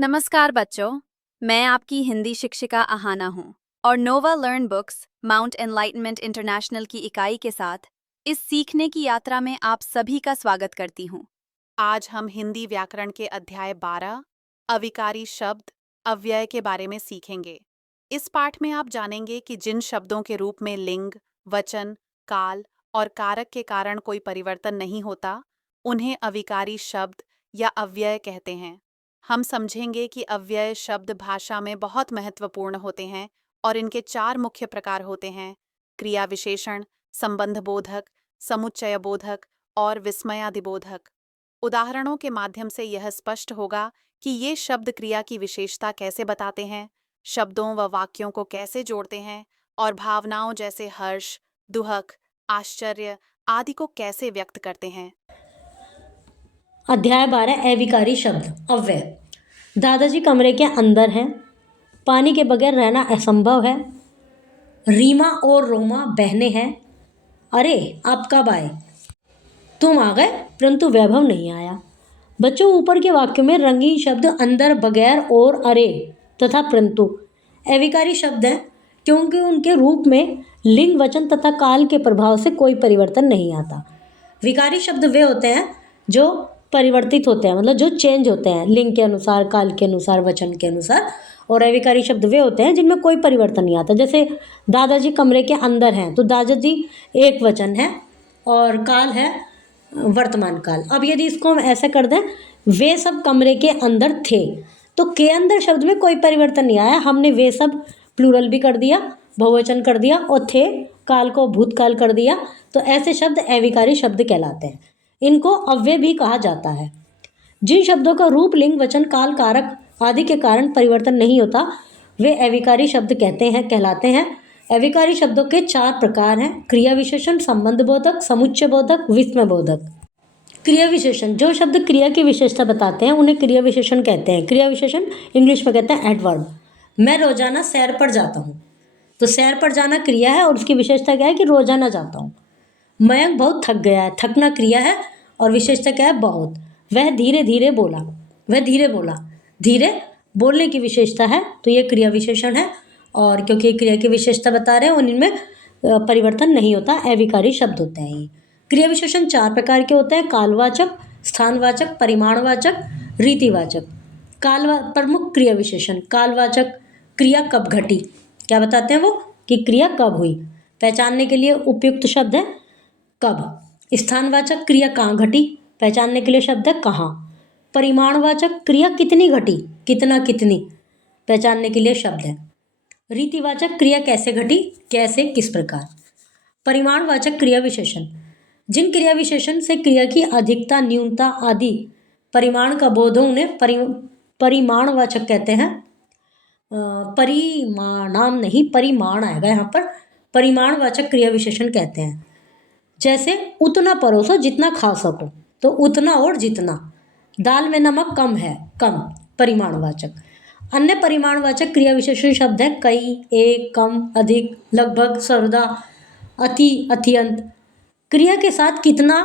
नमस्कार बच्चों, मैं आपकी हिंदी शिक्षिका आहाना हूँ और Nova learn books Mount enlightenment international की इकाई के साथ इस सीखने की यात्रा में आप सभी का स्वागत करती हूँ। आज हम हिंदी व्याकरण के अध्याय 12 अविकारी शब्द अव्यय के बारे में सीखेंगे। इस पाठ में आप जानेंगे कि जिन शब्दों के रूप में लिंग, वचन, काल और कारक के कारण कोई परिवर्तन नहीं होता, उन्हें अविकारी शब्द या अव्यय कहते हैं। हम समझेंगे कि अव्यय शब्द भाषा में बहुत महत्वपूर्ण होते हैं और इनके 4 मुख्य प्रकार होते हैं: क्रिया विशेषण, संबंध बोधक, समुच्चय बोधक और विस्मयादिबोधक। उदाहरणों के माध्यम से यह स्पष्ट होगा कि ये शब्द क्रिया की विशेषता कैसे बताते हैं, शब्दों व वाक्यों को कैसे जोड़ते हैं और भावनाओं जैसे हर्ष, दुहक, आश्चर्य आदि को कैसे व्यक्त करते हैं। अध्याय 12 अविकारी शब्द अव्यय। दादाजी कमरे के अंदर हैं। पानी के बगैर रहना असंभव है। रीमा और रोमा बहनें हैं। अरे आप कब आए? तुम आ गए, परंतु वैभव नहीं आया। बच्चों, ऊपर के वाक्यों में रंगीन शब्द अंदर, बगैर और अरे तथा परंतु अविकारी शब्द हैं, क्योंकि उनके रूप में लिंग, वचन तथा काल के प्रभाव से कोई परिवर्तन नहीं आता। विकारी शब्द वे होते हैं जो परिवर्तित होते हैं, मतलब जो चेंज होते हैं लिंग के अनुसार, काल के अनुसार, वचन के अनुसार। और अविकारी शब्द वे होते हैं जिनमें कोई परिवर्तन नहीं आता। जैसे दादाजी कमरे के अंदर हैं, तो दादाजी एक वचन है और काल है वर्तमान काल। अब यदि इसको हम ऐसे कर दें, वे सब कमरे के अंदर थे, तो के अंदर शब्द में कोई परिवर्तन नहीं आया। हमने वे सब प्लूरल भी कर दिया, बहुवचन कर दिया, और थे काल को भूतकाल कर दिया। तो ऐसे शब्द अविकारी शब्द कहलाते हैं। इनको अव्यय भी कहा जाता है। जिन शब्दों का रूप, लिंग, वचन, काल, कारक आदि के कारण परिवर्तन नहीं होता, वे अविकारी शब्द कहलाते हैं। अविकारी शब्दों के 4 प्रकार हैं: क्रिया विशेषण, संबंध बोधक, समुच्चय बोधक, विस्मय बोधक। क्रिया विशेषण, जो शब्द क्रिया की विशेषता बताते हैं उन्हें क्रिया विशेषण कहते हैं। क्रिया विशेषण इंग्लिश में कहते हैं एडवर्ब। मैं रोजाना सैर पर जाता हूँ, तो सैर पर जाना क्रिया है और उसकी विशेषता क्या है कि रोजाना जाता हूँ। मयंक बहुत थक गया है, थकना क्रिया है और विशेषता क्या है? बहुत। वह धीरे धीरे बोला, वह धीरे बोला, धीरे बोलने की विशेषता है, तो ये क्रिया विशेषण है। और क्योंकि ये क्रिया की विशेषता बता रहे हैं और इनमें परिवर्तन नहीं होता, अविकारी शब्द होते हैं ये। क्रिया विशेषण 4 प्रकार के होते हैं: कालवाचक, स्थानवाचक, परिमाणवाचक, रीतिवाचक। प्रमुख क्रिया विशेषण कालवाचक, क्रिया कब घटी, क्या बताते हैं वो कि क्रिया कब हुई। पहचानने के लिए उपयुक्त शब्द है कब। स्थानवाचक, क्रिया कहाँ घटी, पहचानने के लिए शब्द है कहाँ। परिमाणवाचक, क्रिया कितनी घटी, कितना, कितनी, पहचानने के लिए शब्द है। रीतिवाचक, क्रिया कैसे घटी, कैसे, किस प्रकार। परिमाणवाचक क्रिया विशेषण, जिन क्रिया विशेषण से क्रिया की अधिकता, न्यूनता आदि परिमाण का बोध हो उन्हें परिमाणवाचक कहते हैं। परिमाणाम नहीं, परिमाण आएगा यहाँ पर। परिमाणवाचक क्रिया विशेषण कहते हैं। जैसे उतना परोसो जितना खा सको, तो उतना और जितना। दाल में नमक कम है, कम, परिमाणवाचक। अन्य परिमाणवाचक क्रिया विशेषण शब्द है कई, एक, कम, अधिक, लगभग, सर्वदा, अति, अत्यंत। क्रिया के साथ कितना,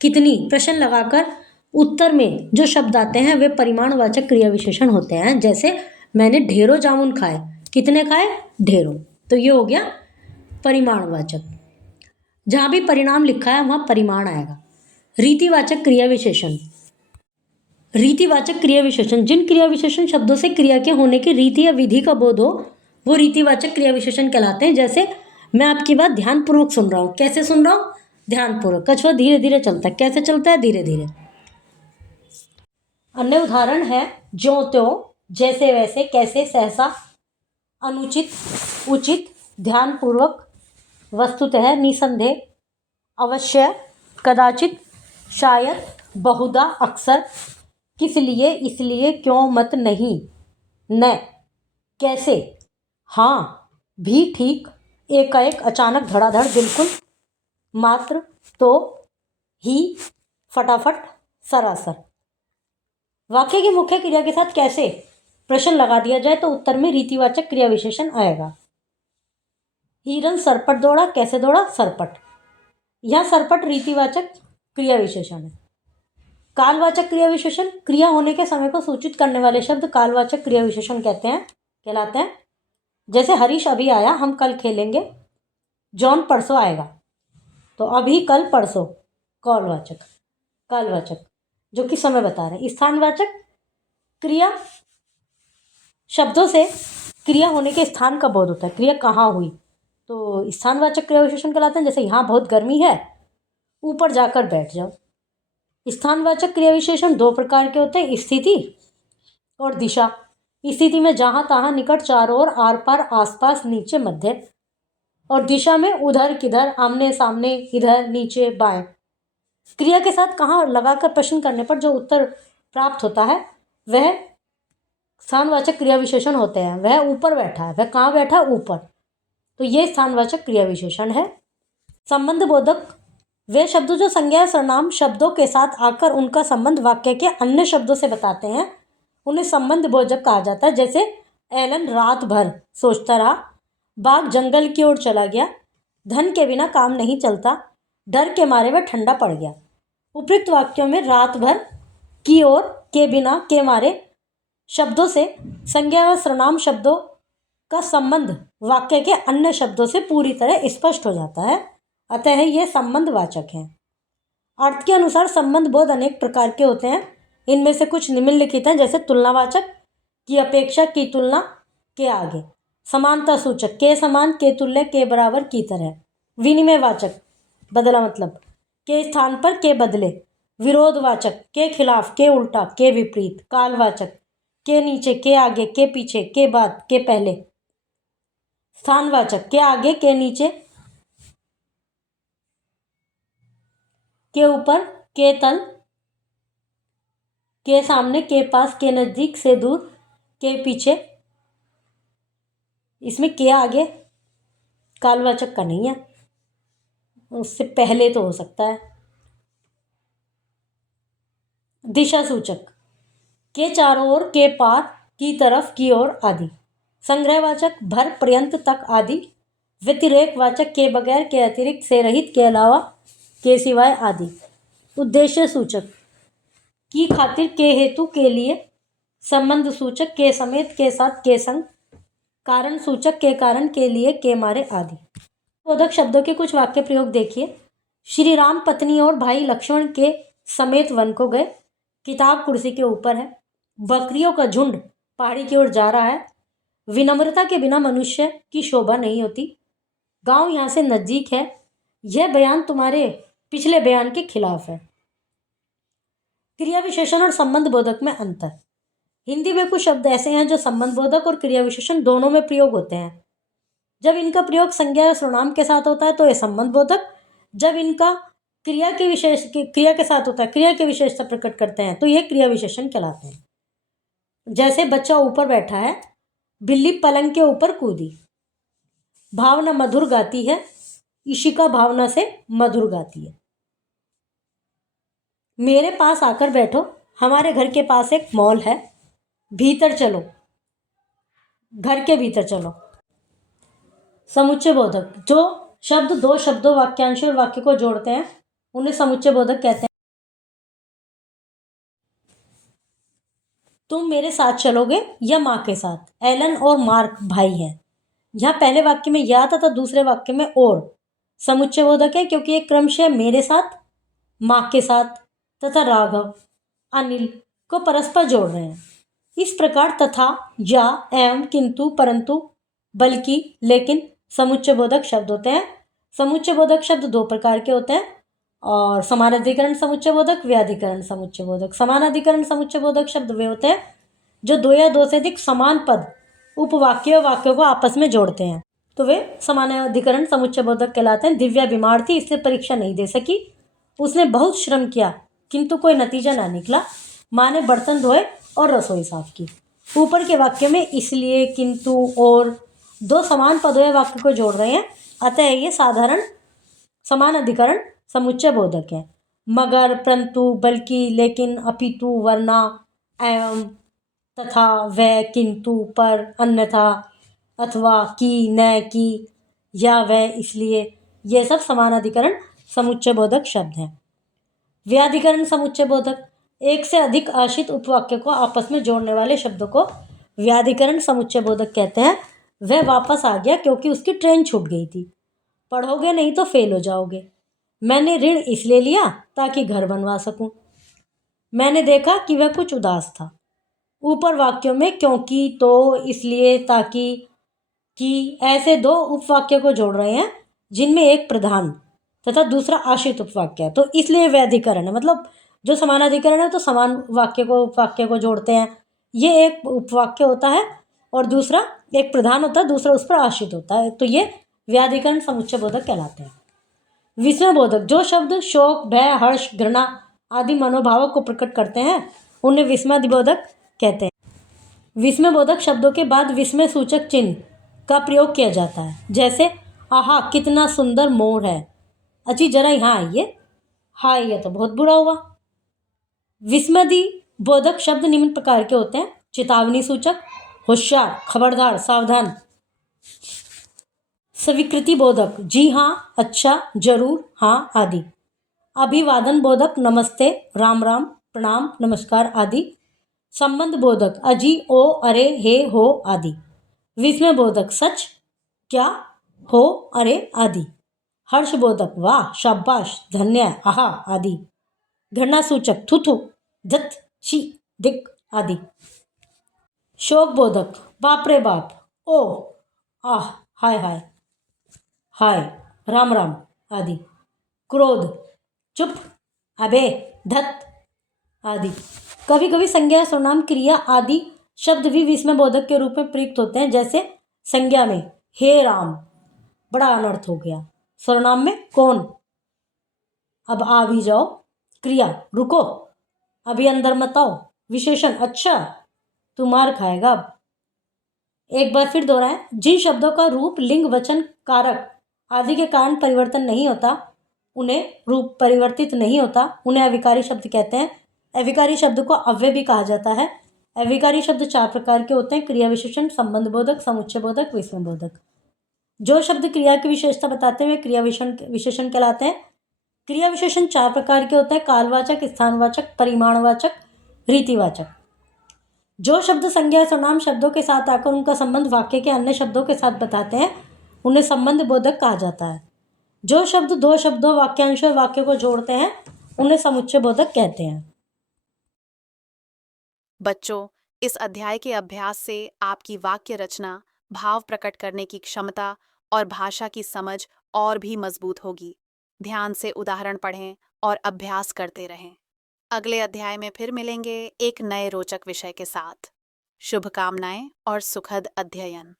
कितनी प्रश्न लगाकर उत्तर में जो शब्द आते हैं वे परिमाणवाचक क्रिया विशेषण होते हैं। जैसे मैंने ढेरों जामुन खाए, कितने खाए, ढेरों, तो ये हो गया परिमाणवाचक। जहाँ भी परिणाम लिखा है वहाँ परिमाण आएगा। रीतिवाचक क्रिया विशेषण, रीतिवाचक क्रिया विशेषण, जिन क्रिया विशेषण शब्दों से क्रिया के होने की रीति या विधि का बोध हो वो रीतिवाचक क्रिया विशेषण कहलाते हैं। जैसे मैं आपकी बात ध्यानपूर्वक सुन रहा हूँ, कैसे सुन रहा हूँ, ध्यानपूर्वक। कछुआ धीरे धीरे चलता है, कैसे चलता है, धीरे धीरे। अन्य उदाहरण है ज्यों त्यों, जैसे वैसे, कैसे, सहसा, अनुचित, उचित, ध्यानपूर्वक, वस्तुतः, निसंदेह, अवश्य, कदाचित, शायद, बहुधा, अक्सर, किस लिए, इसलिए, क्यों, मत, नहीं, न, कैसे, हाँ, भी, ठीक, एकाएक, अचानक, धड़ाधड़, बिल्कुल, मात्र, तो, ही, फटाफट, सरासर। वाक्य की मुख्य क्रिया के साथ कैसे प्रश्न लगा दिया जाए तो उत्तर में रीतिवाचक क्रिया विशेषण आएगा। हिरन सरपट दौड़ा, कैसे दौड़ा, सरपट। यह सरपट रीतिवाचक क्रिया विशेषण है। कालवाचक क्रिया विशेषण क्रिया होने के समय को सूचित करने वाले शब्द कालवाचक क्रिया विशेषण कहलाते हैं। जैसे हरीश अभी आया, हम कल खेलेंगे। जॉन परसों आएगा, तो अभी कल परसों कालवाचक जो कि समय बता रहे हैं। स्थानवाचक क्रिया शब्दों से क्रिया होने के स्थान का बोध होता है, क्रिया कहाँ हुई, तो स्थानवाचक क्रिया विशेषण कहलाते हैं। जैसे यहाँ बहुत गर्मी है, ऊपर जाकर बैठ जाओ। स्थानवाचक क्रिया विशेषण दो प्रकार के होते हैं, स्थिति और दिशा। स्थिति में जहाँ तहाँ, निकट, चारों ओर, आर पार, आसपास, नीचे, मध्य। और दिशा में उधर किधर, आमने सामने, इधर, नीचे, बाएं। क्रिया के साथ कहाँ लगाकर प्रश्न करने पर जो उत्तर प्राप्त होता है वह स्थानवाचक क्रिया विशेषण होते हैं। वह ऊपर बैठा है, वह कहाँ बैठा है, ऊपर, तो ये स्थानवाचक क्रिया विशेषण है। संबंध बोधक वे शब्द जो संज्ञा सर्वनाम शब्दों के साथ आकर उनका संबंध वाक्य के अन्य शब्दों से बताते हैं, उन्हें संबंध बोधक कहा जाता है। जैसे एलन रात भर सोचता रहा, बाघ जंगल की ओर चला गया, धन के बिना काम नहीं चलता, डर के मारे वह ठंडा पड़ गया। उपयुक्त वाक्यों में रात भर, की ओर, के बिना, के मारे शब्दों से संज्ञा व सर्वनाम शब्दों का संबंध वाक्य के अन्य शब्दों से पूरी तरह स्पष्ट हो जाता है, अतः ये संबंधवाचक हैं। अर्थ के अनुसार संबंध बोध अनेक प्रकार के होते हैं। इनमें से कुछ निम्नलिखित हैं, जैसे तुलनावाचक, की अपेक्षा, की तुलना, के आगे। समानता सूचक, के समान, के तुल्य, के बराबर, की तरह। विनिमयवाचक, बदला मतलब, के स्थान पर, के बदले। विरोधवाचक, के खिलाफ, के उल्टा, के विपरीत। कालवाचक, के नीचे, के आगे, के पीछे, के बाद, के पहले। स्थानवाचक, के आगे, के नीचे, के ऊपर, के तल, के सामने, के पास, के नज़दीक, से दूर, के पीछे। इसमें के आगे कालवाचक का नहीं है, उससे पहले तो हो सकता है। दिशा सूचक, के चारों ओर, के पार, की तरफ, की ओर आदि। संग्रहवाचक, भर, पर्यंत, तक आदि। व्यतिरेकवाचक, के बगैर, के अतिरिक्त, से रहित, के अलावा, के सिवाय आदि। उद्देश्य सूचक, की खातिर, के हेतु, के लिए। संबंध सूचक, के समेत, के साथ, के संग। कारण सूचक, के कारण, के लिए, के मारे आदि। बोधक शब्दों के कुछ वाक्य प्रयोग देखिए। श्री राम पत्नी और भाई लक्ष्मण के समेत वन को गए। किताब कुर्सी के ऊपर है। बकरियों का झुंड पहाड़ी की ओर जा रहा है। विनम्रता के बिना मनुष्य की शोभा नहीं होती। गांव यहाँ से नजदीक है। यह बयान तुम्हारे पिछले बयान के खिलाफ है। क्रिया विशेषण और संबंध बोधक में अंतर। हिंदी में कुछ शब्द ऐसे हैं जो संबंध बोधक और क्रिया विशेषण दोनों में प्रयोग होते हैं। जब इनका प्रयोग संज्ञा या सर्वनाम के साथ होता है तो ये संबंध बोधक, जब इनका क्रिया के साथ होता है, क्रिया की विशेषता प्रकट करते हैं, तो यह क्रिया विशेषण कहलाते हैं। जैसे बच्चा ऊपर बैठा है, बिल्ली पलंग के ऊपर कूदी। भावना मधुर गाती है, इशिका भावना से मधुर गाती है। मेरे पास आकर बैठो, हमारे घर के पास एक मॉल है, भीतर चलो, घर के भीतर चलो। समुच्चय बोधक, जो शब्द दो शब्दों, वाक्यांश और वाक्य को जोड़ते हैं उन्हें समुच्चय बोधक कहते हैं। तुम मेरे साथ चलोगे या माँ के साथ। एलन और मार्क भाई हैं। यहाँ पहले वाक्य में या तथा दूसरे वाक्य में और। समुच्चय बोधक है क्योंकि एक क्रमशः मेरे साथ, माँ के साथ तथा राघव, अनिल को परस्पर जोड़ रहे हैं। इस प्रकार तथा, या, एवं, किंतु, परंतु, बल्कि, लेकिन समुच्चय बोधक शब्द होते हैं। समुच्चय बोधक शब्द दो प्रकार के होते हैं, और समानाधिकरण समुच्चय बोधक, व्याधिकरण समुच्चय बोधक। समानाधिकरण समुच्चय बोधक शब्द वे होते हैं जो दो या दो से अधिक समान पद, उपवाक्य और वाक्यों को आपस में जोड़ते हैं, तो वे समानाधिकरण समुच्चय बोधक कहलाते हैं। दिव्या बीमार थी इसलिए परीक्षा नहीं दे सकी। उसने बहुत श्रम किया किंतु कोई नतीजा ना निकला। माँ ने बर्तन धोए और रसोई साफ की। ऊपर के वाक्य में इसलिए, किंतु और दो समान पदों या वाक्य को जोड़ रहे हैं, अतः ये साधारण समानाधिकरण समुच्चय बोधक है। मगर, परंतु, बल्कि, लेकिन, अपितु, वरना, एवं, तथा, वह, किंतु, पर, अन्यथा, अथवा, की, न, की, या, वह, इसलिए, ये सब समानाधिकरण समुच्चय बोधक शब्द हैं। व्याधिकरण समुच्चय बोधक, एक से अधिक आश्रित उपवाक्य को आपस में जोड़ने वाले शब्दों को व्याधिकरण समुच्चय बोधक कहते हैं। वह वापस आ गया क्योंकि उसकी ट्रेन छूट गई थी। पढ़ोगे नहीं तो फेल हो जाओगे। मैंने ऋण इसलिए लिया ताकि घर बनवा सकूं। मैंने देखा कि वह कुछ उदास था। ऊपर वाक्यों में क्योंकि, तो, इसलिए, ताकि, कि ऐसे दो उपवाक्य को जोड़ रहे हैं जिनमें एक प्रधान तथा दूसरा आश्रित उपवाक्य है। तो इसलिए व्याधिकरण है, मतलब जो समानाधिकरण है तो समान उपवाक्य को जोड़ते हैं। ये एक उपवाक्य होता है और दूसरा एक प्रधान होता है, दूसरा उस पर आश्रित होता है। तो ये व्याधिकरण समुच्चय बोधक कहलाते हैं। विस्मय बोधक, जो शब्द शोक, भय, हर्ष, घृणा आदि मनोभावों को प्रकट करते हैं उन्हें विस्मय बोधक कहते हैं। विस्मय बोधक शब्दों के बाद विस्मय सूचक चिन्ह का प्रयोग किया जाता है। जैसे आहा कितना सुंदर मोर है, अजी जरा यहाँ आइए, हाय ये तो बहुत बुरा हुआ। विस्मय बोधक शब्द निम्न प्रकार के होते हैं: चेतावनी सूचक, होशियार, खबरदार, सावधान। स्वीकृति बोधक, जी हाँ, अच्छा, जरूर, हाँ आदि। अभिवादन बोधक, नमस्ते, राम राम, प्रणाम, नमस्कार आदि। संबंध बोधक, अजी, ओ, अरे, हे, हो आदि। विस्मय बोधक, सच, क्या, हो, अरे आदि। हर्ष बोधक, वाह, शाबाश, धन्य, आहा आदि। घृणा सूचक, थू थू, धत, छी, दिक आदि। शोक बोधक, बाप रे बाप, ओ, आह, हाय हाय, हाय, राम राम आदि। क्रोध, चुप, अबे, धत आदि। कभी कभी संज्ञा, सर्वनाम, क्रिया आदि शब्द भी विस्मय बोधक के रूप में प्रयुक्त होते हैं। जैसे संज्ञा में हे राम, बड़ा अनर्थ हो गया। सर्वनाम में कौन, अब आ भी जाओ। क्रिया, रुको, अभी अंदर मत आओ। विशेषण, अच्छा, तू मार खाएगा अब। एक बार फिर दोहराएं, जिन शब्दों का रूप, लिंग, वचन, कारक आदि के कारण परिवर्तन नहीं होता, उन्हें रूप परिवर्तित नहीं होता, उन्हें अविकारी शब्द कहते हैं। अविकारी शब्द को अव्यय भी कहा जाता है। अविकारी शब्द 4 प्रकार के होते हैं: क्रिया विशेषण, संबंध बोधक, समुच्चय बोधक, विस्मय बोधक। जो शब्द क्रिया की विशेषता बताते हैं वे क्रिया विशेषण कहलाते हैं। क्रिया विशेषण 4 प्रकार के होते हैं: कालवाचक, स्थानवाचक, परिमाणवाचक, रीतिवाचक। जो शब्द संज्ञा, सर्वनाम शब्दों के साथ आकर उनका संबंध वाक्य के अन्य शब्दों के साथ बताते हैं उन्हें संबंध बोधक कहा जाता है। जो शब्द दो शब्दों, वाक्यांश और वाक्य को जोड़ते हैं उन्हें समुच्चय बोधक कहते हैं। बच्चों, इस अध्याय के अभ्यास से आपकी वाक्य रचना, भाव प्रकट करने की क्षमता और भाषा की समझ और भी मजबूत होगी। ध्यान से उदाहरण पढ़ें और अभ्यास करते रहें। अगले अध्याय में फिर मिलेंगे एक नए रोचक विषय के साथ। शुभकामनाएं और सुखद अध्ययन।